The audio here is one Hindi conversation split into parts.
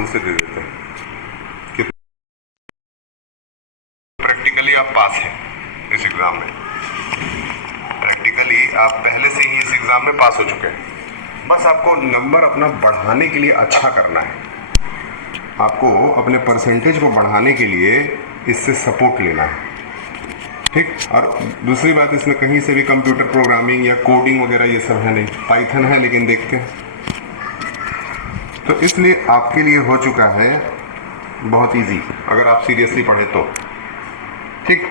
से दे देते हैं कि प्रैक्टिकली आप पास हैं इस एग्ज़ाम में, प्रैक्टिकली आप पहले से ही इस एग्ज़ाम में पास हो चुके हैं। बस आपको नंबर अपना बढ़ाने के लिए अच्छा करना है, आपको अपने परसेंटेज को बढ़ाने के लिए इससे सपोर्ट लेना है, ठीक। और दूसरी बात, इसमें कहीं से भी कंप्यूटर प्रोग्रामिंग या कोडिंग वगैरह ये सब है नहीं, पाइथन है लेकिन देखते हैं। तो इसलिए आपके लिए हो चुका है बहुत इजी अगर आप सीरियसली पढ़े तो, ठीक।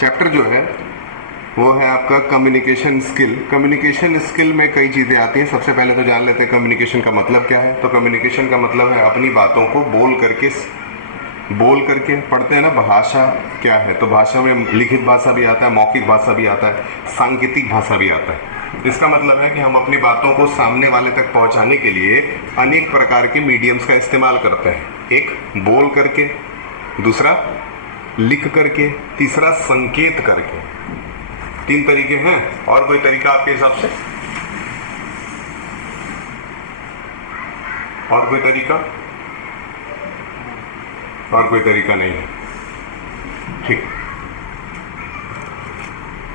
चैप्टर जो है वो है आपका कम्युनिकेशन स्किल। कम्युनिकेशन स्किल में कई चीज़ें आती हैं। सबसे पहले तो जान लेते हैं कम्युनिकेशन का मतलब क्या है। तो कम्युनिकेशन का मतलब है अपनी बातों को बोल करके पढ़ते हैं ना, भाषा क्या है, तो भाषा में लिखित भाषा भी आता है, मौखिक भाषा भी आता है, सांकेतिक भाषा भी आता है। इसका मतलब है कि हम अपनी बातों को सामने वाले तक पहुंचाने के लिए अनेक प्रकार के मीडियम्स का इस्तेमाल करते हैं। एक बोल करके, दूसरा लिख करके, तीसरा संकेत करके। 3 तरीके हैं। और कोई तरीका आपके हिसाब से? और कोई तरीका? और कोई तरीका नहीं है, ठीक।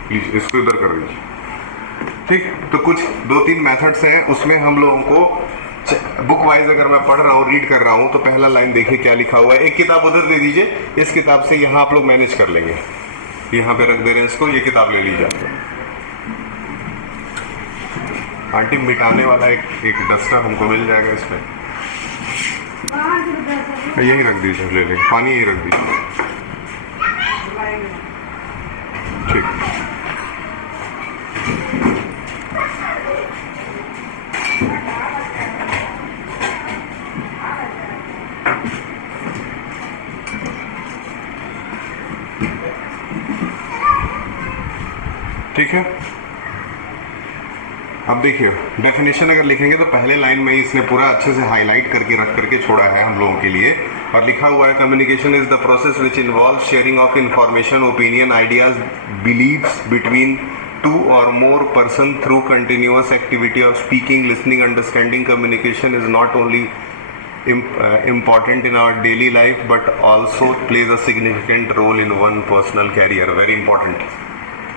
प्लीज इसको इधर कर दीजिए, ठीक। तो कुछ 2-3 मेथड्स हैं, उसमें हम लोगों को बुक वाइज अगर मैं पढ़ रहा हूँ, रीड कर रहा हूँ, तो पहला लाइन देखिए क्या लिखा हुआ है। एक किताब उधर दे दीजिए, इस किताब से यहाँ आप लोग मैनेज कर लेंगे। यहाँ पे रख दे रहे हैं इसको, ये किताब ले लीजिए। आंटी मिटाने वाला एक डस्टर हमको मिल जाएगा इसमें, यही रख दीजिए, ले लेंगे। पानी यही रख दीजिए, ठीक। ठीक है। अब देखिए डेफिनेशन अगर लिखेंगे तो पहले लाइन में ही इसने पूरा अच्छे से हाईलाइट करके रख करके छोड़ा है हम लोगों के लिए, और लिखा हुआ है communication is the process which involve sharing of information, opinion, ideas, beliefs between 2 or more person through continuous activity of speaking, listening, understanding. Communication is not only important in our daily life but also plays a significant role in one personal career. Very important.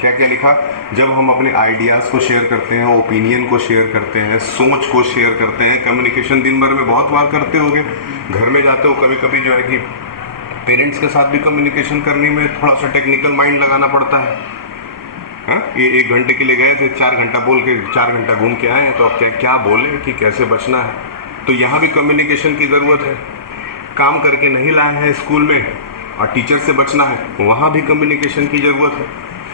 क्या क्या लिखा? जब हम अपने आइडियाज़ को शेयर करते हैं, ओपिनियन को शेयर करते हैं, सोच को शेयर करते हैं, कम्युनिकेशन दिन भर में बहुत बार करते होगे, घर में जाते हो कभी कभी जो है कि पेरेंट्स के साथ भी कम्युनिकेशन करने में थोड़ा सा टेक्निकल माइंड लगाना पड़ता है। हाँ, ये 1 घंटे के लिए गए थे, 4 घंटा बोल के 4 घंटा घूम के आए हैं, तो अब क्या बोले कि कैसे बचना है। तो यहाँ भी कम्युनिकेशन की ज़रूरत है। काम करके नहीं लाए हैं स्कूल में और टीचर से बचना है, वहाँ भी कम्युनिकेशन की ज़रूरत है।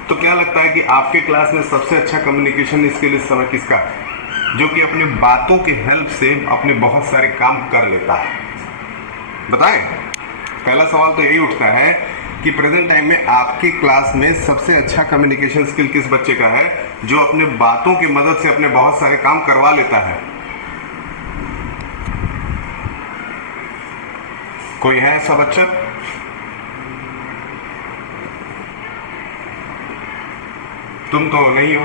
तो क्या लगता है कि आपके क्लास में सबसे अच्छा कम्युनिकेशन स्किल इस समय किसका है, जो कि अपने बातों के हेल्प से अपने बहुत सारे काम कर लेता है? बताएं। पहला सवाल तो यही उठता है कि प्रेजेंट टाइम में आपकी क्लास में सबसे अच्छा कम्युनिकेशन स्किल किस बच्चे का है, जो अपने बातों की मदद से अपने बहुत सारे काम करवा लेता है? कोई है ऐसा बच्चा? तुम तो नहीं हो,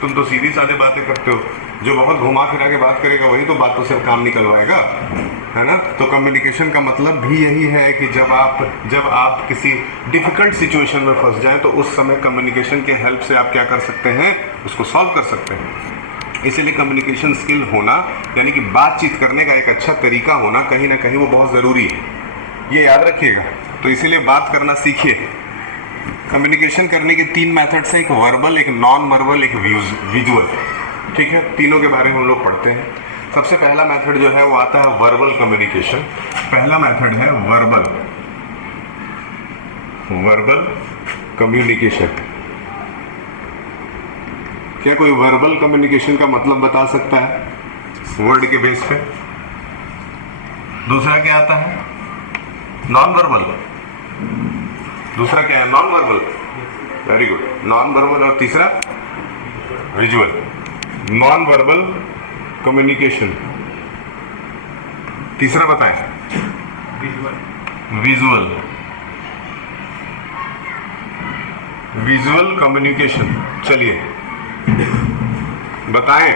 तुम तो सीधी साधे बातें करते हो। जो बहुत घुमा फिरा के बात करेगा वही तो बातों से काम निकलवाएगा, है ना। तो कम्युनिकेशन का मतलब भी यही है कि जब आप किसी डिफिकल्ट सिचुएशन में फंस जाएं तो उस समय कम्युनिकेशन के हेल्प से आप क्या कर सकते हैं, उसको सॉल्व कर सकते हैं। इसीलिए कम्युनिकेशन स्किल होना, यानी कि बातचीत करने का एक अच्छा तरीका होना, कहीं ना कहीं वो बहुत ज़रूरी है, ये याद रखिएगा। तो इसीलिए बात करना सीखिए। कम्युनिकेशन करने के 3 मेथड्स हैं, एक वर्बल, एक नॉन वर्बल, एक विजुअल, ठीक है। तीनों के बारे में हम लोग पढ़ते हैं। सबसे पहला मेथड जो है वो आता है वर्बल कम्युनिकेशन। पहला मेथड है वर्बल कम्युनिकेशन। क्या कोई वर्बल कम्युनिकेशन का मतलब बता सकता है वर्ड के बेस पे? दूसरा क्या आता है? Non verbal. दूसरा क्या है? Non verbal. Very good, non verbal. और तीसरा विजुअल। नॉन वर्बल कम्युनिकेशन, तीसरा बताएं? Visual communication. चलिए बताएं।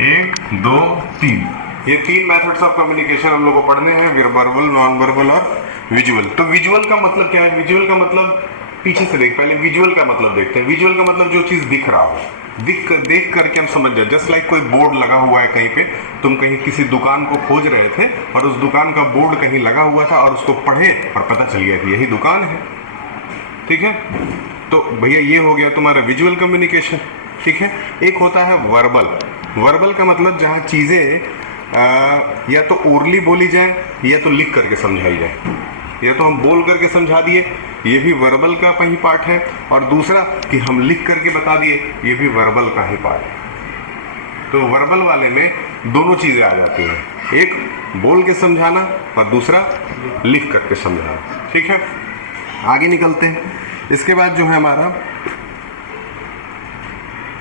1 2 3, ये 3 मेथड्स ऑफ कम्युनिकेशन हम लोग को पढ़ने हैं, वर्बल, नॉन वर्बल और विजुअल। तो विजुअल का मतलब क्या है? विजुअल का मतलब पीछे से देख, पहले विजुअल का मतलब देखते हैं। विजुअल का मतलब जो चीज दिख रहा हो, देख करके हम समझ जाए। जस्ट लाइक कोई बोर्ड लगा हुआ है कहीं पे, तुम कहीं किसी दुकान को खोज रहे थे और उस दुकान का बोर्ड कहीं लगा हुआ था और उसको पढ़े और पता चल गया कि यही दुकान है। ठीक है, तो भैया ये हो गया तुम्हारा विजुअल कम्युनिकेशन। ठीक है, एक होता है वर्बल। वर्बल का मतलब जहाँ चीज़ें या तो ओरली बोली जाए या तो लिख करके समझाई जाए। या तो हम बोल करके समझा दिए, ये भी वर्बल का ही पार्ट है, और दूसरा कि हम लिख करके बता दिए, ये भी वर्बल का ही पार्ट है। तो वर्बल वाले में दोनों चीज़ें आ जाती हैं, एक बोल के समझाना और दूसरा लिख करके समझाना। ठीक है, आगे निकलते हैं। इसके बाद जो है हमारा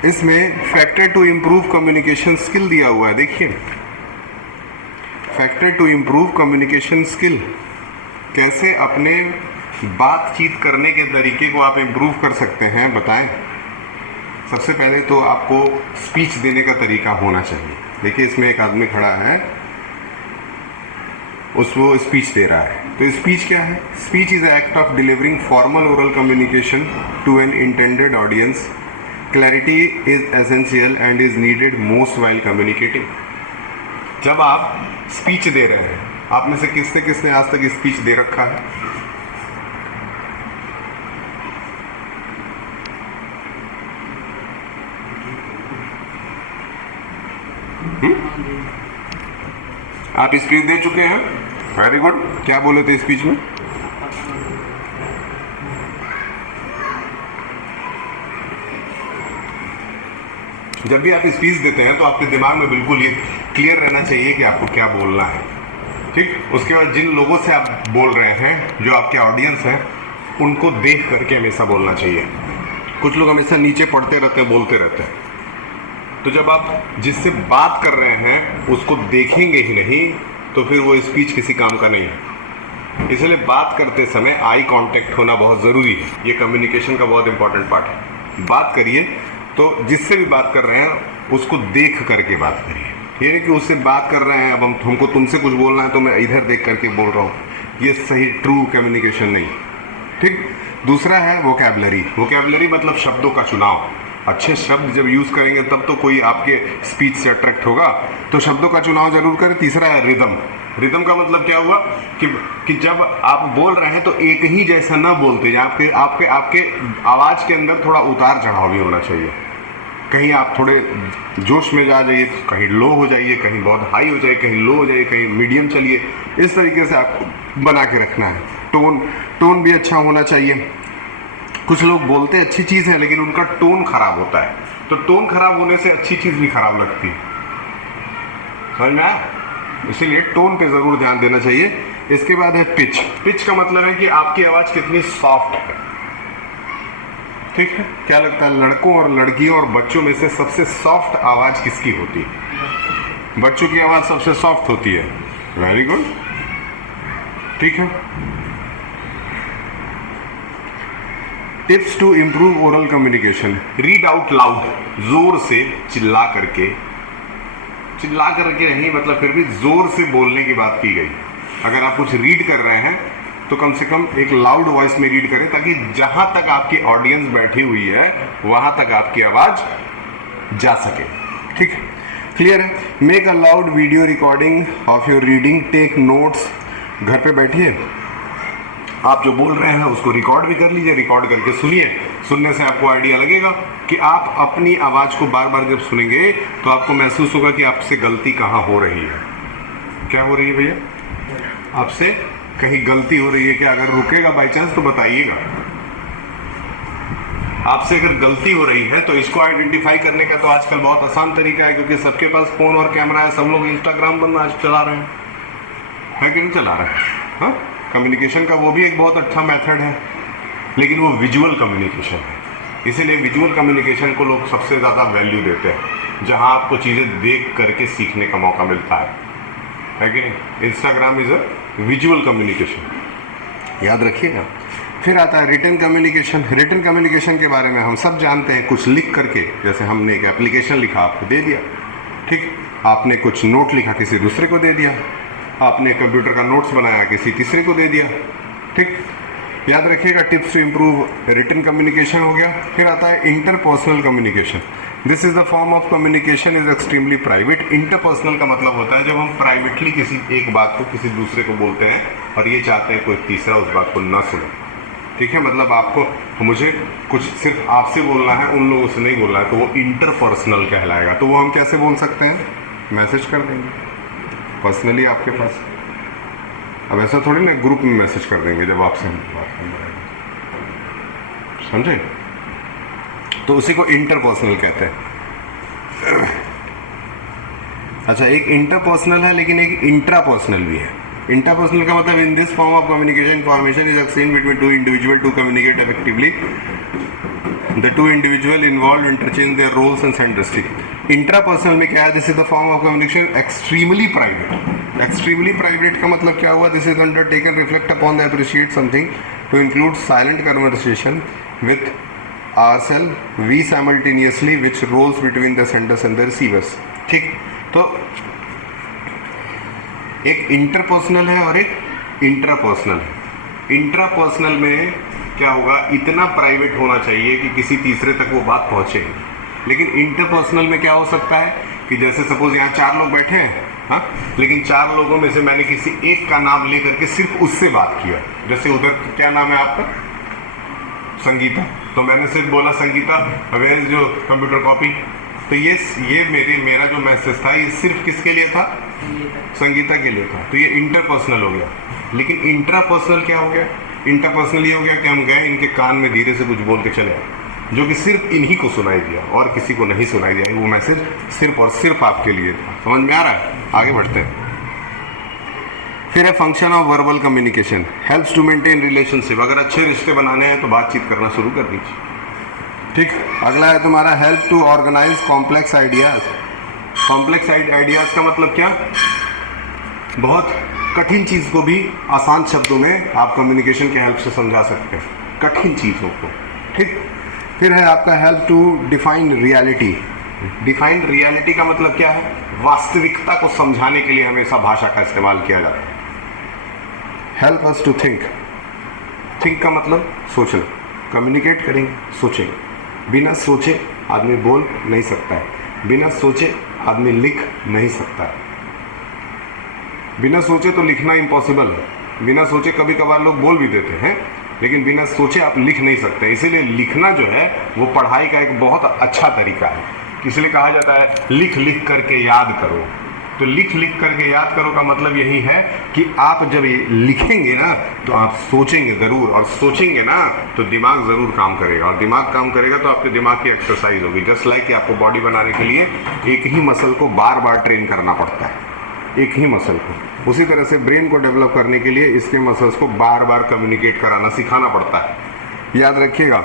इसमें factor to improve communication skill दिया हुआ है। देखिए, factor to improve communication skill, कैसे अपने बातचीत करने के तरीके को आप इम्प्रूव कर सकते हैं, बताएं। सबसे पहले तो आपको स्पीच देने का तरीका होना चाहिए। देखिए, इसमें एक आदमी खड़ा है, उसको स्पीच दे रहा है। तो स्पीच क्या है? Speech is act of delivering formal oral communication to an intended audience. Clarity is essential and is needed most while communicating. जब आप स्पीच दे रहे हैं, आप में से किसने आज तक स्पीच दे रखा है? आप स्पीच दे चुके हैं? Very good. क्या बोले थे स्पीच में? जब भी आप स्पीच देते हैं तो आपके दिमाग में बिल्कुल ये क्लियर रहना चाहिए कि आपको क्या बोलना है। ठीक, उसके बाद जिन लोगों से आप बोल रहे हैं, जो आपके ऑडियंस है, उनको देख करके हमेशा बोलना चाहिए। कुछ लोग हमेशा नीचे पढ़ते रहते हैं, बोलते रहते हैं। तो जब आप जिससे बात कर रहे हैं उसको देखेंगे ही नहीं तो फिर वो स्पीच किसी काम का नहीं है। इसलिए बात करते समय आई कांटेक्ट होना बहुत ज़रूरी है। ये कम्युनिकेशन का बहुत इंपॉर्टेंट पार्ट है। बात करिए तो जिससे भी बात कर रहे हैं उसको देख करके बात करिए। ये नहीं कि उससे बात कर रहे हैं, अब हमको तुमसे कुछ बोलना है तो मैं इधर देख करके बोल रहा हूँ, ये सही ट्रू कम्युनिकेशन नहीं। ठीक, दूसरा है वोकैबुलरी। वोकैबुलरी मतलब शब्दों का चुनाव। अच्छे शब्द जब यूज़ करेंगे तब तो कोई आपके स्पीच से अट्रैक्ट होगा, तो शब्दों का चुनाव जरूर करें। तीसरा है रिदम। रिदम का मतलब क्या हुआ कि जब आप बोल रहे हैं तो एक ही जैसा ना बोलते जाए। आपके आपके आपके आवाज़ के अंदर थोड़ा उतार चढ़ाव भी होना चाहिए। कहीं आप थोड़े जोश में जा जाइए, कहीं लो हो जाइए, कहीं बहुत हाई हो जाइए, कहीं लो हो जाइए, कहीं मीडियम चलिए। इस तरीके से आपको बना के रखना है। टोन भी अच्छा होना चाहिए। कुछ लोग बोलते अच्छी चीज़ है लेकिन उनका टोन खराब होता है, तो टोन खराब होने से अच्छी चीज़ भी खराब लगती है। समझ में आया? इसीलिए टोन पे ज़रूर ध्यान देना चाहिए। इसके बाद है पिच। पिच का मतलब है कि आपकी आवाज़ कितनी सॉफ्ट है। ठीक है, क्या लगता है लड़कों और लड़कियों और बच्चों में से सबसे सॉफ्ट आवाज़ किसकी होती है? बच्चों की आवाज़ सबसे सॉफ्ट होती है। Very good. ठीक है, tips to improve oral communication. Read out loud, जोर से चिल्ला करके नहीं, मतलब फिर भी जोर से बोलने की बात की गई। अगर आप कुछ रीड कर रहे हैं तो कम से कम एक लाउड वॉइस में रीड करें, ताकि जहां तक आपकी ऑडियंस बैठी हुई है वहां तक आपकी आवाज जा सके। ठीक है, क्लियर है? Make a loud video recording of your reading, take notes. घर पे बैठिए, आप जो बोल रहे हैं उसको रिकॉर्ड भी कर लीजिए, रिकॉर्ड करके सुनिए। सुनने से आपको आइडिया लगेगा कि आप अपनी आवाज़ को बार बार जब सुनेंगे तो आपको महसूस होगा कि आपसे गलती कहाँ हो रही है। क्या हो रही है भैया? आपसे कहीं गलती हो रही है क्या? अगर रुकेगा बाई चांस तो बताइएगा। आपसे अगर गलती हो रही है तो इसको आइडेंटिफाई करने का तो आजकल बहुत आसान तरीका है, क्योंकि सबके पास फ़ोन और कैमरा है। सब लोग इंस्टाग्राम बनना आज चला रहे हैं, कि नहीं चला रहे हैं? हाँ, कम्युनिकेशन का वो भी एक बहुत अच्छा मेथड है, लेकिन वो विजुअल कम्युनिकेशन है। इसीलिए विजुअल कम्युनिकेशन को लोग सबसे ज़्यादा वैल्यू देते हैं, जहाँ आपको चीज़ें देख करके सीखने का मौका मिलता है कि नहीं? Instagram is a visual communication, याद रखिएगा। फिर आता है रिटन कम्युनिकेशन। रिटन कम्युनिकेशन के बारे में हम सब जानते हैं, कुछ लिख करके, जैसे हमने एक एप्लीकेशन लिखा आपको दे दिया, ठीक, आपने कुछ नोट लिखा किसी दूसरे को दे दिया, आपने कंप्यूटर का नोट्स बनाया किसी तीसरे को दे दिया। ठीक, याद रखिएगा tips to improve written communication हो गया। फिर आता है interpersonal communication. This is the form of communication is extremely private. Interpersonal का मतलब होता है जब हम प्राइवेटली किसी एक बात को किसी दूसरे को बोलते हैं और ये चाहते हैं कोई तीसरा उस बात को ना सुने। ठीक है, मतलब आपको मुझे कुछ सिर्फ आपसे बोलना है, उन लोगों से नहीं बोलना है, तो वो इंटरपर्सनल कहलाएगा। तो वो हम कैसे बोल सकते हैं? मैसेज कर देंगे पर्सनली आपके पास। अब ऐसा थोड़ी ना ग्रुप में मैसेज कर देंगे जब आपसे बात करना है, समझे? तो उसी को इंटरपर्सनल कहते हैं। अच्छा, एक इंटरपर्सनल है लेकिन एक इंट्रापर्सनल भी है। इंटरपर्सनल का मतलब in this form of communication information is exchange between two individual to communicate effectively. The two individual involve interchange their roles and understanding. Intrapersonal में क्या है? This is the form of communication extremely private. Extremely private का मतलब क्या हुआ? This is undertaken reflect upon the appreciate something to include silent conversation with ourselves we simultaneously which roles between the senders and the receivers। ठीक, तो एक इंटरपर्सनल है और एक इंट्रापर्सनल है। इंट्रापर्सनल में क्या होगा? इतना प्राइवेट होना चाहिए कि किसी तीसरे तक वो बात पहुंचे। लेकिन इंटरपर्सनल में क्या हो सकता है कि जैसे सपोज यहाँ 4 लोग बैठे हैं, हाँ, लेकिन 4 लोगों में से मैंने किसी एक का नाम लेकर के सिर्फ उससे बात किया। जैसे उधर क्या नाम है आपका? संगीता। तो मैंने सिर्फ बोला Sangeeta where is your computer copy. तो ये मेरा जो मैसेज था ये सिर्फ किसके लिए था? संगीता के लिए था। तो ये इंटरपर्सनल हो गया। लेकिन इंट्रापर्सनल क्या हो गया? इंटरपर्सनल ये हो गया कि हम गए इनके कान में धीरे से कुछ बोल के चले आए, जो कि सिर्फ इन्हीं को सुनाई दिया और किसी को नहीं सुनाई दिया। वो मैसेज सिर्फ और सिर्फ आपके लिए था। समझ में आ रहा है? आगे बढ़ते हैं। फिर है function of verbal communication, helps to maintain relationship. अगर अच्छे रिश्ते बनाने हैं तो बातचीत करना शुरू कर दीजिए। ठीक, अगला है तुम्हारा help to organise complex ideas. Complex ideas का मतलब क्या? बहुत कठिन चीज़ को भी आसान शब्दों में आप कम्युनिकेशन के हेल्प से समझा सकते हैं, कठिन चीज़ों को। ठीक, फिर है आपका help to define reality. Defined reality का मतलब क्या है? वास्तविकता को समझाने के लिए हमेशा भाषा का इस्तेमाल किया जाता है। Help us to think. Think का मतलब सोचना। कम्युनिकेट करेंगे, सोचेंगे। बिना सोचे आदमी बोल नहीं सकता है, बिना सोचे आदमी लिख नहीं सकता है। बिना सोचे तो लिखना इम्पॉसिबल है। बिना सोचे कभी कभार लोग बोल भी देते हैं, लेकिन बिना सोचे आप लिख नहीं सकते। इसीलिए लिखना जो है वो पढ़ाई का एक बहुत अच्छा तरीका है। इसलिए कहा जाता है लिख लिख करके याद करो। तो लिख लिख करके याद करो का मतलब यही है कि आप जब ये लिखेंगे ना तो आप सोचेंगे ज़रूर, और सोचेंगे ना तो दिमाग ज़रूर काम करेगा, और दिमाग काम करेगा तो आपके दिमाग की एक्सरसाइज होगी। जस्ट लाइक कि आपको बॉडी बनाने के लिए एक ही मसल को बार बार ट्रेन करना पड़ता है, एक ही मसल को। उसी तरह से ब्रेन को डेवलप करने के लिए इसके मसल्स को बार बार कम्युनिकेट कराना सिखाना पड़ता है। याद रखिएगा।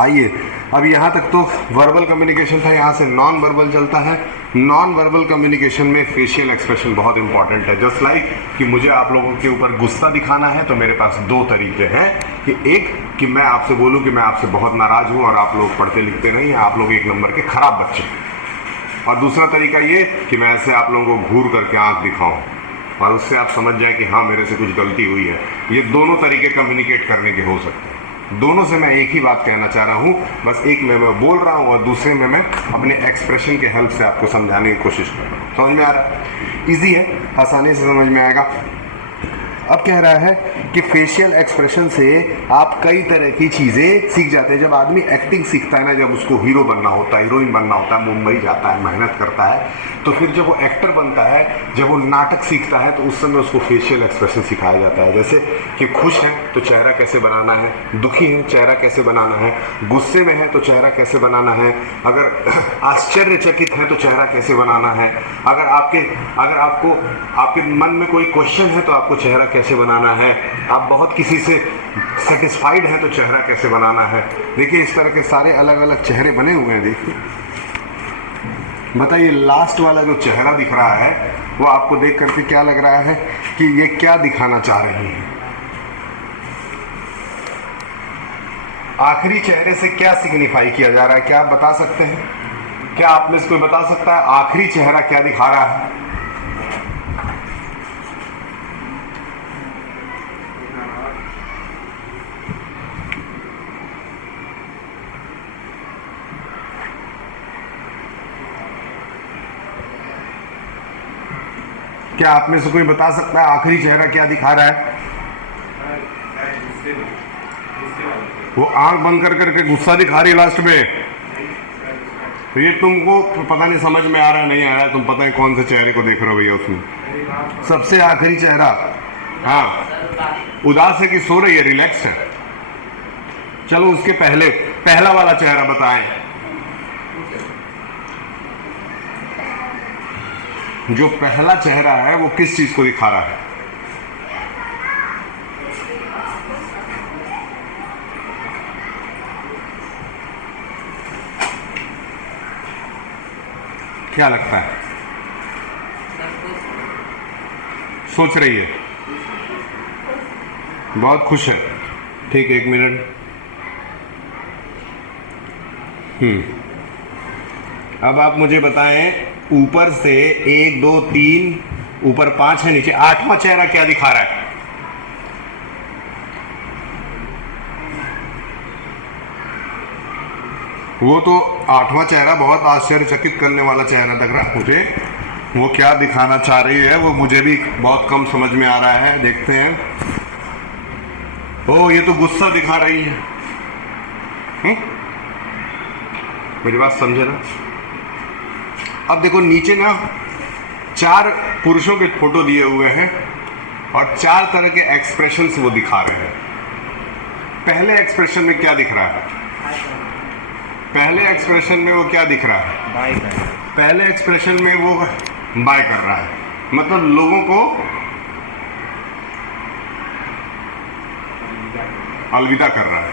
आइए, अब यहाँ तक तो वर्बल कम्युनिकेशन था, यहाँ से नॉन वर्बल चलता है। नॉन वर्बल कम्युनिकेशन में फेशियल एक्सप्रेशन बहुत इंपॉर्टेंट है। जस्ट लाइक कि मुझे आप लोगों के ऊपर गुस्सा दिखाना है तो मेरे पास 2 तरीके हैं कि एक कि मैं आपसे बोलूँ कि मैं आपसे बहुत नाराज़ हूँ और आप लोग पढ़ते लिखते नहीं हैं, आप लोग 1 नंबर के ख़राब बच्चे। और दूसरा तरीका ये कि मैं ऐसे आप लोगों को घूर करके आँख दिखाऊँ और उससे आप समझ जाएं कि हाँ मेरे से कुछ गलती हुई है। ये दोनों तरीके कम्युनिकेट करने के हो सकते हैं। दोनों से मैं एक ही बात कहना चाह रहा हूँ, बस एक में मैं बोल रहा हूँ और दूसरे में मैं अपने एक्सप्रेशन के हेल्प से आपको समझाने की कोशिश कर रहा हूँ। समझ में आ रहा है? ईजी है, आसानी से समझ में आएगा। अब कह रहा है कि फेशियल एक्सप्रेशन से आप कई तरह की चीज़ें सीख जाते हैं। जब आदमी एक्टिंग सीखता है ना, जब उसको हीरो बनना होता है, हीरोइन बनना होता है, मुंबई जाता है, मेहनत करता है, तो फिर जब वो एक्टर बनता है, जब वो नाटक सीखता है, तो उस समय उसको फेशियल एक्सप्रेशन सिखाया जाता है। जैसे कि खुश है तो चेहरा कैसे बनाना है, दुखी है चेहरा कैसे बनाना है, गुस्से में है तो चेहरा कैसे बनाना है, अगर आश्चर्यचकित है तो चेहरा कैसे बनाना है, अगर आपको आपके मन में कोई क्वेश्चन है तो आपको चेहरा कैसे बनाना है, आप बहुत किसी से सेटिस्फाइड हैं तो चेहरा कैसे बनाना है। देखिए इस तरह के सारे अलग अलग चेहरे बने हुए हैं। देखिए, बताइए लास्ट वाला जो चेहरा दिख रहा है वो आपको देख करके क्या लग रहा है कि ये क्या दिखाना चाह रही है? आखिरी चेहरे से क्या सिग्निफाई किया जा रहा है, क्या आप बता सकते हैं? क्या आप में से कोई बता सकता है आखिरी चेहरा क्या दिखा रहा है? क्या आप में से कोई बता सकता है आखिरी चेहरा क्या दिखा रहा है? वो आंख बंद कर करके गुस्सा दिखा रही है लास्ट में। तो ये तुमको पता नहीं समझ में आ रहा है नहीं आ रहा है, तुम पता है कौन से चेहरे को देख रहे हो भैया उसमें? सबसे आखिरी चेहरा। हाँ, उदास है कि सो रही है, रिलैक्स है? चलो उसके पहले पहला वाला चेहरा बताएं। जो पहला चेहरा है वो किस चीज को दिखा रहा है? क्या लगता है? सोच रही है, बहुत खुश है। ठीक, 1 मिनट। अब आप मुझे बताएं, ऊपर से 1 2 3, ऊपर 5 है, नीचे 8वां चेहरा क्या दिखा रहा है? वो तो 8वां चेहरा बहुत आश्चर्यचकित करने वाला चेहरा लग रहा है मुझे। वो क्या दिखाना चाह रही है वो मुझे भी बहुत कम समझ में आ रहा है, देखते हैं। ओ, ये तो गुस्सा दिखा रही है। मेरी बात समझे ना? अब देखो नीचे ना 4 पुरुषों के फोटो दिए हुए हैं और 4 तरह के एक्सप्रेशंस वो दिखा रहे हैं। पहले एक्सप्रेशन में क्या दिख रहा है? पहले एक्सप्रेशन में वो क्या दिख रहा है? बाय कर रहा है। पहले एक्सप्रेशन में वो बाय कर रहा है, मतलब लोगों को अलविदा कर रहा है।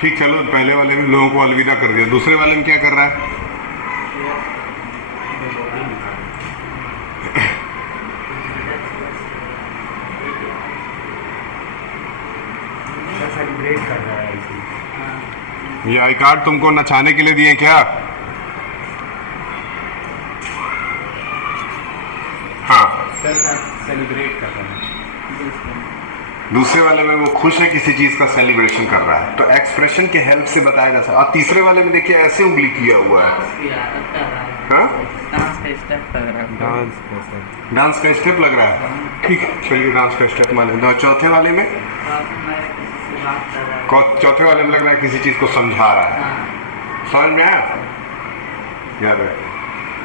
ठीक, चलो पहले वाले में लोगों को अलविदा कर दिया, दूसरे वाले में क्या कर रहा है? सेलिब्रेट कर रहा है। ये आई कार्ड तुमको नचाने के लिए दिए क्या? हाँ, सेलिब्रेट कर रहा है। दूसरे वाले में वो खुश है, किसी चीज का सेलिब्रेशन कर रहा है। तो एक्सप्रेशन के हेल्प से बताया जा सकता है। और तीसरे वाले में देखिए ऐसे उंगली किया हुआ है। हाँ? डांस का स्टेप लग रहा है। डांस का स्टेप लग रहा है। ठीक है, चलिए डांस का स्टेप मान लेते हैं। चौथे वाले में चौथे वाले में लग रहा है किसी चीज को समझा रहा है। समझ में आया? याद है।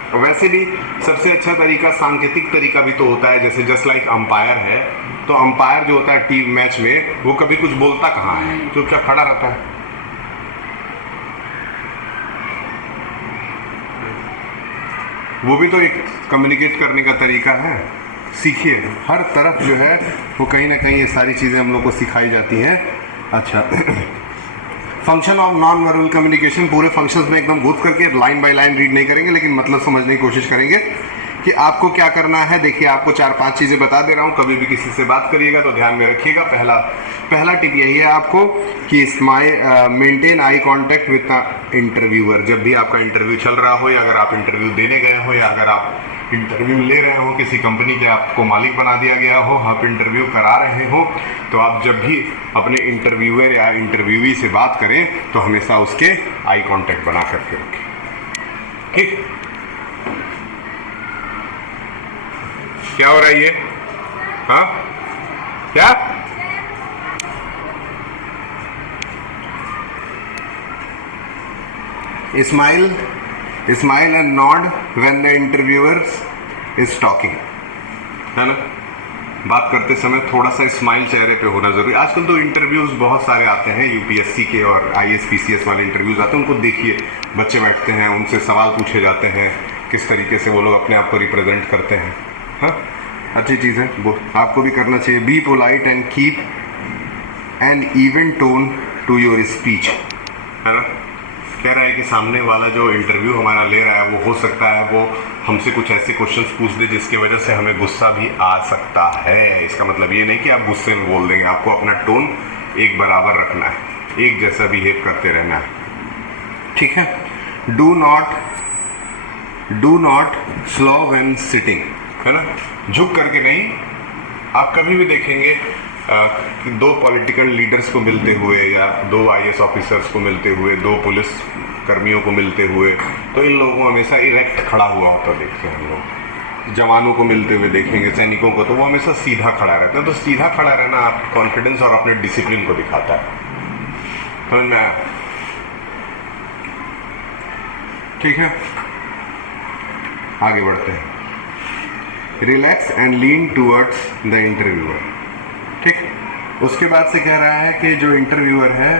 और वैसे भी सबसे अच्छा तरीका सांकेतिक तरीका भी तो होता है, जैसे जस्ट लाइक अंपायर है, तो अंपायर जो होता है टीम मैच में वो कभी कुछ बोलता कहाँ है, चुपचाप खड़ा रहता है। वो भी तो एक कम्युनिकेट करने का तरीका है। सीखिए, हर तरफ जो है वो कहीं ना कहीं ये सारी चीज़ें हम लोग को सिखाई जाती हैं। अच्छा, function of non verbal communication, पूरे फंक्शंस में एकदम घुस करके लाइन बाय लाइन रीड नहीं करेंगे, लेकिन मतलब समझने की कोशिश करेंगे कि आपको क्या करना है। देखिए, आपको 4-5 चीज़ें बता दे रहा हूँ, कभी भी किसी से बात करिएगा तो ध्यान में रखिएगा। पहला टिप यही है आपको कि maintain eye contact with interviewer. जब भी आपका इंटरव्यू चल रहा हो, या अगर आप इंटरव्यू देने गए हो, या अगर आप इंटरव्यू ले रहे हो, किसी कंपनी के आपको मालिक बना दिया गया हो, आप इंटरव्यू करा रहे हो, तो आप जब भी अपने इंटरव्यूअर या इंटरव्यूई से बात करें तो हमेशा उसके आई कांटेक्ट बना करके रखें। ठीक, क्या हो रहा है ये? हाँ, क्या? Smile and nod when the interviewer is talking, है ना? बात करते समय थोड़ा सा स्माइल चेहरे पे होना जरूरी। आजकल तो इंटरव्यूज बहुत सारे आते हैं, यूपीएससी के और आईएएस पीसीएस वाले इंटरव्यूज आते हैं। उनको देखिए, बच्चे बैठते हैं, उनसे सवाल पूछे जाते हैं, किस तरीके से वो लोग अपने आप को रिप्रेजेंट करते हैं। हाँ, अच्छी चीज़ है, वो आपको भी करना चाहिए। Be polite and keep an even tone to your speech, है ना? कह रहा है कि सामने वाला जो इंटरव्यू हमारा ले रहा है वो हो सकता है वो हमसे कुछ ऐसे क्वेश्चंस पूछ दे जिसकी वजह से हमें गुस्सा भी आ सकता है। इसका मतलब ये नहीं कि आप गुस्से में बोल देंगे, आपको अपना टोन एक बराबर रखना है, एक जैसा बिहेव करते रहना है। ठीक है, do not slow when sitting, है ना, झुक करके नहीं। आप कभी भी देखेंगे कि दो पॉलिटिकल लीडर्स को मिलते हुए या दो आईएएस ऑफिसर्स को मिलते हुए, दो पुलिस कर्मियों को मिलते हुए, तो इन लोगों को हमेशा इरेक्ट खड़ा हुआ होता देखते हैं हम लोग। जवानों को मिलते हुए देखेंगे, सैनिकों को, तो वो हमेशा सीधा खड़ा रहता है। तो सीधा खड़ा रहना आप कॉन्फिडेंस और अपने डिसिप्लिन को दिखाता है। समझ में आया? ठीक है, आगे बढ़ते हैं। Relax and lean towards the interviewer. ठीक, उसके बाद से कह रहा है कि जो इंटरव्यूअर है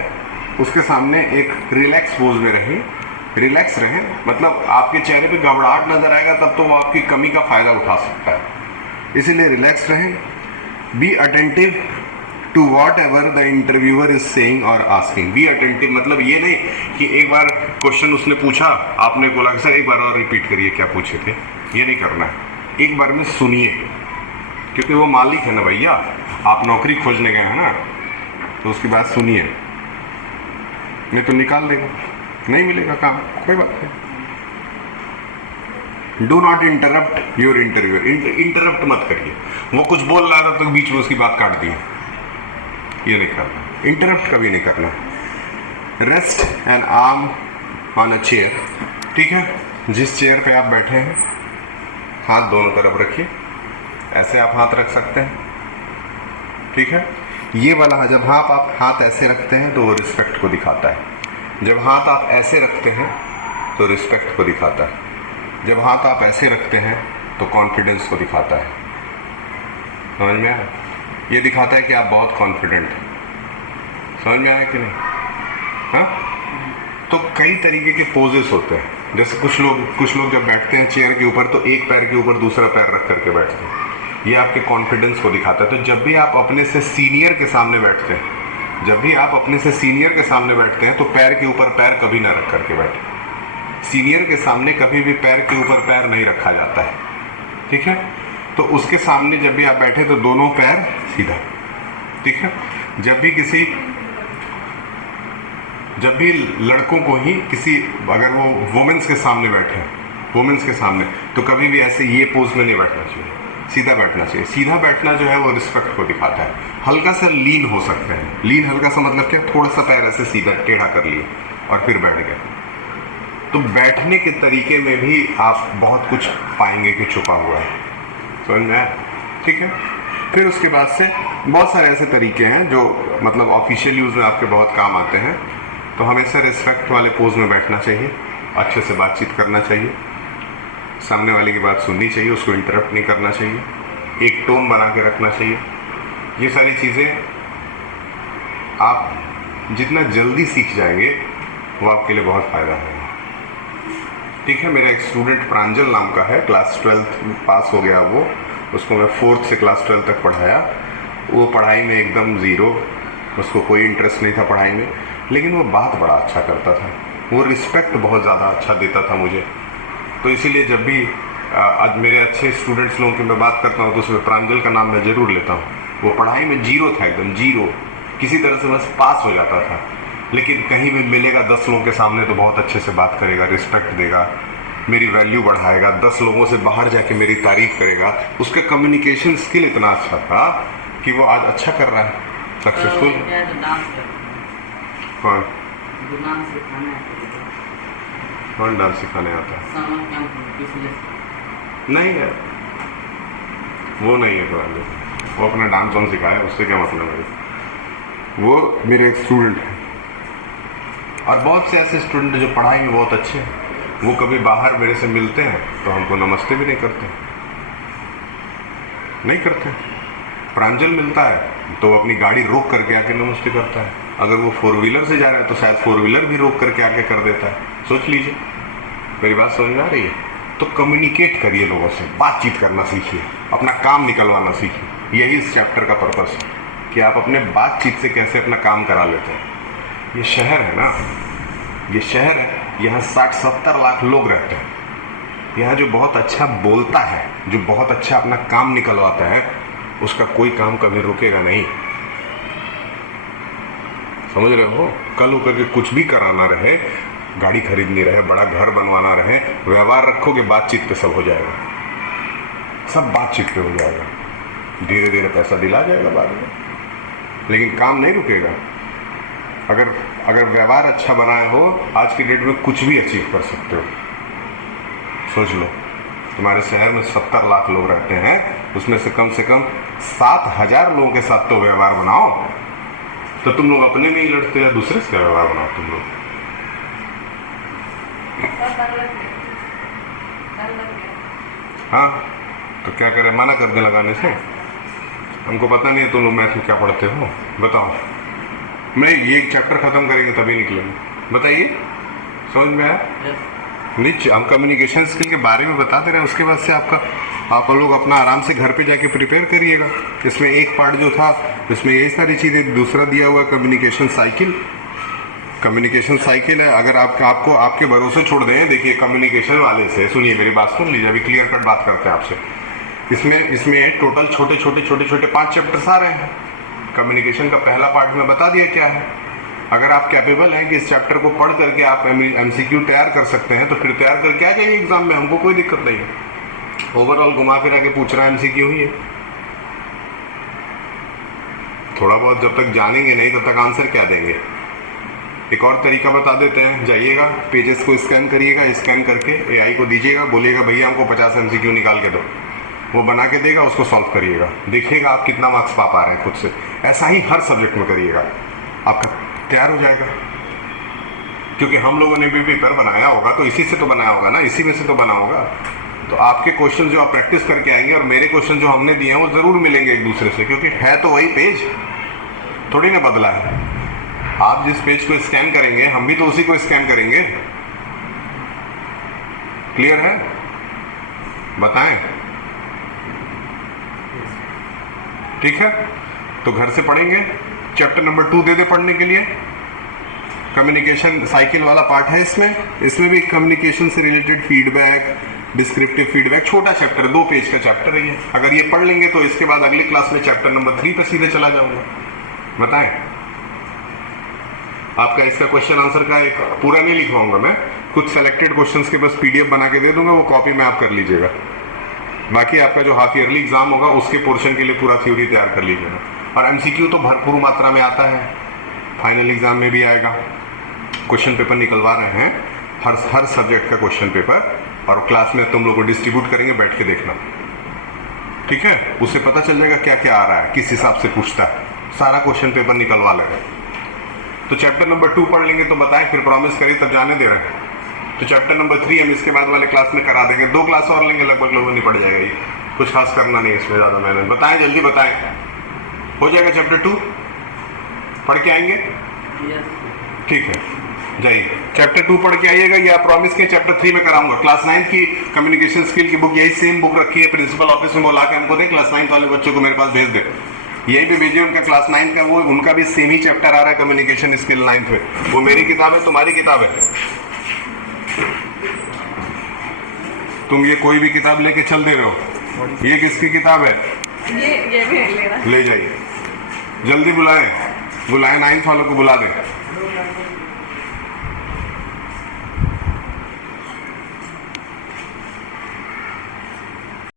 उसके सामने एक रिलैक्स पोज में रहे, रिलैक्स रहे, मतलब आपके चेहरे पे घबराहट नजर आएगा तब तो वो आपकी कमी का फायदा उठा सकता है, इसीलिए रिलैक्स रहें। Be attentive to whatever the interviewer is saying और आस्किंग। बी अटेंटिव मतलब ये नहीं कि एक बार क्वेश्चन उसने पूछा, आपने बोला कि सर एक बार और रिपीट करिए क्या पूछे थे, ये नहीं करना है। एक बार में सुनिए, क्योंकि वो मालिक है ना भैया, आप नौकरी खोजने गए हैं ना, तो उसकी बात सुनिए, नहीं तो निकाल देगा, नहीं मिलेगा काम, कोई बात नहीं। Do not interrupt your interviewer. Interrupt मत करिए, वो कुछ बोल रहा था तो बीच में उसकी बात काट दी, ये नहीं करना, इंटरप्ट कभी नहीं करना। Rest N arm on a chair. ठीक है, जिस चेयर पे आप बैठे हैं हाथ दोनों तरफ रखिए, ऐसे आप हाथ रख सकते हैं। ठीक है, ये वाला जब आप हाथ ऐसे रखते हैं तो वो रिस्पेक्ट को दिखाता है, जब हाथ आप ऐसे रखते हैं तो रिस्पेक्ट को दिखाता है, जब हाथ आप ऐसे रखते हैं तो कॉन्फिडेंस को दिखाता है। समझ में आया? ये दिखाता है कि आप बहुत कॉन्फिडेंट हैं। समझ में आया कि नहीं? हाँ, तो कई तरीके के पोजेस होते हैं। जैसे कुछ लोग जब बैठते हैं चेयर के ऊपर तो एक पैर के ऊपर दूसरा पैर रख करके बैठते हैं, ये आपके कॉन्फिडेंस को दिखाता है। तो जब भी आप अपने से सीनियर के सामने बैठते हैं, तो पैर के ऊपर पैर कभी ना रख करके बैठे। सीनियर के सामने कभी भी पैर के ऊपर पैर नहीं रखा जाता है। ठीक है, तो उसके सामने जब भी आप बैठे तो दोनों पैर सीधा। ठीक है, जब भी लड़कों को ही अगर वो वुमेन्स के सामने बैठे, वुमेन्स के सामने, तो कभी भी ऐसे ये पोज में नहीं बैठना चाहिए, सीधा बैठना चाहिए। सीधा बैठना जो है वो रिस्पेक्ट को दिखाता है। हल्का सा लीन हो सकते हैं, लीन हल्का सा मतलब क्या, थोड़ा सा पैर ऐसे सीधा टेढ़ा कर लिए और फिर बैठ गए। तो बैठने के तरीके में भी आप बहुत कुछ पाएंगे कि छुपा हुआ है। समझ में आया? ठीक है, फिर उसके बाद से बहुत सारे ऐसे तरीके हैं जो मतलब ऑफिशियल यूज़ में आपके बहुत काम आते हैं। तो हमेशा रिस्पेक्ट वाले पोज में बैठना चाहिए, अच्छे से बातचीत करना चाहिए, सामने वाले की बात सुननी चाहिए, उसको इंटरप्ट नहीं करना चाहिए, एक टोन बना के रखना चाहिए। ये सारी चीज़ें आप जितना जल्दी सीख जाएंगे वो आपके लिए बहुत फ़ायदा है। ठीक है, मेरा एक स्टूडेंट प्रांजल नाम का है, क्लास 12 पास हो गया वो, उसको मैं 4th से क्लास 12 तक पढ़ाया। वो पढ़ाई में एकदम ज़ीरो, उसको कोई इंटरेस्ट नहीं था पढ़ाई में, लेकिन वो बात बड़ा अच्छा करता था, वो रिस्पेक्ट बहुत ज़्यादा अच्छा देता था मुझे। तो इसीलिए जब भी आज मेरे अच्छे स्टूडेंट्स लोगों की मैं बात करता हूँ तो उसमें प्रांजल का नाम मैं ज़रूर लेता हूँ। वो पढ़ाई में ज़ीरो था, एकदम ज़ीरो, किसी तरह से बस पास हो जाता था, लेकिन कहीं भी मिलेगा 10 लोगों के सामने तो बहुत अच्छे से बात करेगा, रिस्पेक्ट देगा, मेरी वैल्यू बढ़ाएगा, 10 लोगों से बाहर जाके मेरी तारीफ करेगा। उसका कम्युनिकेशन स्किल इतना अच्छा था कि वो आज अच्छा कर रहा है, सक्सेसफुल। कौन डांस सिखाने आता है? नहीं है, वो नहीं है, वो अपना डांस ऑन सिखाया, उससे क्या मतलब है? वो मेरे एक स्टूडेंट है, और बहुत से ऐसे स्टूडेंट जो पढ़ाई में बहुत अच्छे हैं, वो कभी बाहर मेरे से मिलते हैं तो हमको नमस्ते भी नहीं करते। प्रांजल मिलता है तो अपनी गाड़ी रोक करके आके नमस्ते करता है। अगर वो 4 व्हीलर से जा रहा है तो शायद 4 व्हीलर भी रोक करके आके कर देता है। सोच लीजिए, मेरी बात समझ में आ रही है? तो कम्युनिकेट करिए लोगों से, बातचीत करना सीखिए, अपना काम निकलवाना सीखिए। यही इस चैप्टर का पर्पस है कि आप अपने बातचीत से कैसे अपना काम करा लेते हैं। ये शहर है ना, ये शहर है, यहाँ 60-70 लाख लोग रहते हैं। यहाँ जो बहुत अच्छा बोलता है, जो बहुत अच्छा अपना काम निकलवाता है, उसका कोई काम कभी रुकेगा नहीं। समझ रहे हो? कल होकर के कुछ भी कराना रहे गाड़ी खरीदनी रहे, बड़ा घर बनवाना रहे, व्यवहार रखोगे बातचीत पे सब हो जाएगा, सब बातचीत पे हो जाएगा, धीरे धीरे पैसा दिला जाएगा बाद में, लेकिन काम नहीं रुकेगा। अगर व्यवहार अच्छा बनाए हो, आज की डेट में कुछ भी अचीव कर सकते हो। सोच लो, तुम्हारे शहर में 70 लाख लोग रहते हैं, उसमें से कम 7,000 लोगों के साथ तो व्यवहार बनाओ। तो तुम लोग अपने में ही लड़ते हैं, दूसरे से व्यवहार बनाओ तुम लोग। हाँ, तो क्या करें, मना कर दे लगाने से? हमको पता नहीं है तुम लोग मैथ में क्या पढ़ते हो, बताओ। मैं ये चैप्टर खत्म करेंगे तभी निकलेंगे, बताइए, समझ में आया? नहीं, हम कम्युनिकेशन स्किल के बारे में बता दे रहे हैं, उसके बाद से आप लोग अपना आराम से घर पे जाके प्रिपेयर करिएगा। इसमें एक पार्ट जो था, इसमें यही सारी चीज़ें, दूसरा दिया हुआ कम्युनिकेशन साइकिल। कम्युनिकेशन साइकिल है, अगर आपको आपके भरोसे छोड़ दें, देखिए कम्युनिकेशन वाले से सुनिए, मेरी बात सुन लीजिए, अभी क्लियर कट बात करते हैं आपसे। इसमें टोटल छोटे 5 चैप्टर्स आ रहे हैं। कम्युनिकेशन का पहला पार्ट में बता दिया क्या है। अगर आप कैपेबल हैं कि इस चैप्टर को पढ़ करके आप MCQ तैयार कर सकते हैं, तो फिर तैयार करके आ जाइए एग्जाम में, हमको कोई दिक्कत नहीं है। ओवरऑल घुमा फिरा के पूछ रहा है MCQ ही है। थोड़ा बहुत जब तक जानेंगे नहीं तब तक आंसर क्या देंगे। एक और तरीका बता देते हैं, जाइएगा पेजेस को स्कैन करिएगा, स्कैन करके AI को दीजिएगा, बोलिएगा भैया हमको 50 MCQ निकाल के दो, वो बना के देगा, उसको सॉल्व करिएगा, देखिएगा आप कितना मार्क्स पा रहे हैं खुद से। ऐसा ही हर सब्जेक्ट में करिएगा, आपका तैयार हो जाएगा। क्योंकि हम लोगों ने भी पेपर बनाया होगा, तो इसी से तो बनाया होगा ना, इसी में से तो बना होगा। तो आपके क्वेश्चन जो आप प्रैक्टिस करके आएंगे और मेरे क्वेश्चन जो हमने दिए हैं वो ज़रूर मिलेंगे एक दूसरे से, क्योंकि है तो वही पेज, थोड़ी ना बदला है। आप जिस पेज को स्कैन करेंगे, हम भी तो उसी को स्कैन करेंगे। क्लियर है? बताएं? ठीक है, तो घर से पढ़ेंगे। चैप्टर नंबर 2 दे दे पढ़ने के लिए। कम्युनिकेशन साइकिल वाला पार्ट है इसमें भी कम्युनिकेशन से रिलेटेड फीडबैक, डिस्क्रिप्टिव फीडबैक, छोटा चैप्टर, 2 पेज का चैप्टर है ये। अगर ये पढ़ लेंगे तो इसके बाद अगली क्लास में चैप्टर नंबर 3 पे सीधे चला जाऊंगा। बताएं, आपका इसका क्वेश्चन आंसर का एक पूरा नहीं लिखवाऊंगा मैं, कुछ सेलेक्टेड क्वेश्चंस के बस PDF बना के दे दूंगा, वो कॉपी में आप कर लीजिएगा। बाकी आपका जो हाफ ईयरली एग्जाम होगा उसके पोर्शन के लिए पूरा थ्योरी तैयार कर लीजिएगा। और MCQ तो भरपूर मात्रा में आता है, फाइनल एग्जाम में भी आएगा। क्वेश्चन पेपर निकलवा रहे हैं, हर सब्जेक्ट का क्वेश्चन पेपर, और क्लास में तुम लोग को डिस्ट्रीब्यूट करेंगे, बैठ के देखना, ठीक है? उससे पता चल जाएगा क्या क्या आ रहा है, किस हिसाब से पूछता है, सारा क्वेश्चन पेपर निकलवा ले रहे। तो चैप्टर नंबर 2 पढ़ लेंगे तो बताएं, फिर प्रॉमिस करिए तब जाने दे रहे हैं। तो चैप्टर नंबर 3 हम इसके बाद वाले क्लास में करा देंगे, 2 क्लास और लेंगे, लगभग लोगों नहीं पड़ जाएगा ये, कुछ खास करना नहीं है इसमें ज़्यादा मेहनत। बताएं, जल्दी बताएं, हो जाएगा चैप्टर 2? पढ़ के आएंगे? ठीक है, जाइए चैप्टर 2 पढ़ के आइएगा। ये आप प्रॉमिस के चैप्टर 3 में कराऊंगा। क्लास 9 की कम्युनिकेशन स्किल की बुक, यही सेम बुक रखी है, प्रिंसिपल ऑफिस में बुला के हमको दे, क्लास 9 वाले बच्चों को मेरे पास भेज दे, यही भी भेजिए। उनका क्लास 9 का वो, उनका भी सेम ही चैप्टर आ रहा है कम्युनिकेशन स्किल 9th में। वो मेरी किताब है, तुम्हारी किताब है, तुम ये कोई भी किताब लेके चल दे रहे हो। ये किसकी किताब है? ये भी ले रहा। ले जाइए, जल्दी बुलाएं 9th वालों को बुला दें।